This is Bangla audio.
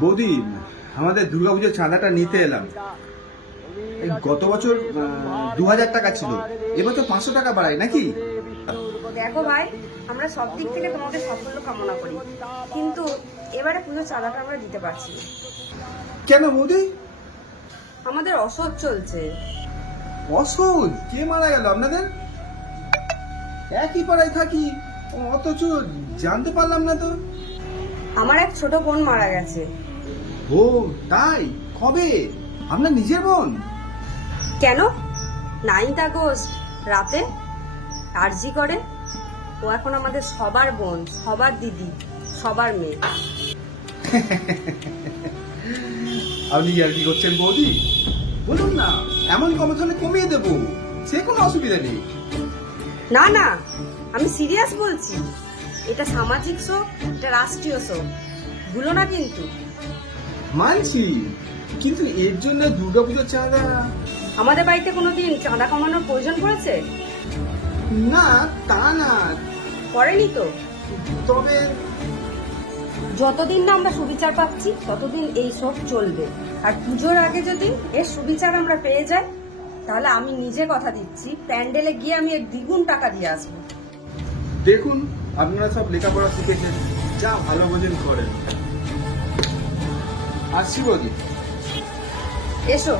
বৌদি, আমাদের দুর্গাপুজোর চাঁদাটা নিতে এলাম। এই গত বছর 2000 টাকা ছিল, এবছর 500 টাকা বাড়াই নাকি? দেখো ভাই, আমরা সব দিক থেকে তোমাদের সাফল্য কামনা করি, কিন্তু এবারে পুজোর চাঁদাটা আমরা দিতে পারছি না। কেন বৌদি? আমাদের অসহ্য চলছে। অসহ্য? কে মারা গেল আপনাদের? একই পাড়ায় থাকি, অথচ জানতে পারলাম না তো। আমার এক ছোট বোন মারা গেছে। ও তাই? কবে? আপনার নিজের বোন? কেন? 9th আগস্ট রাতে আরজি করে। ও এখন আমাদের সবার বোন, সবার দিদি, সবার মেয়ে। আপনি আর কি করছেন বৌদি? বলুন না, এমন কমে হলে কমিয়ে দেবো, সে কোনো অসুবিধা নেই। না না, আমি সিরিয়াস বলছি। এটা সামাজিক শোক, এটা রাষ্ট্রীয় শোক, ভুলো না কিন্তু। মানছি, কিন্তু এর জন্য দুর্গাপুজোর চাঁদা? আমাদের বাড়িতে কোনোদিন চাঁদা কমানোর প্রয়োজন পড়েছে? না তা না, করেনি তো। তবে যতদিন না আমরা সুবিচার পাচ্ছি ততদিন এই শোক চলবে। আর পুজোর আগে যদি এর সুবিচার আমরা পেয়ে যাই, তাহলে আমি নিজে কথা দিচ্ছি, প্যান্ডেলে গিয়ে আমি এর দ্বিগুণ টাকা দিয়ে আসবো। দেখুন, আপনারা সব লেখাপড়া শিখেছেন, যা ভালো বোঝেন করেন। আসছি বৌদি। এসো।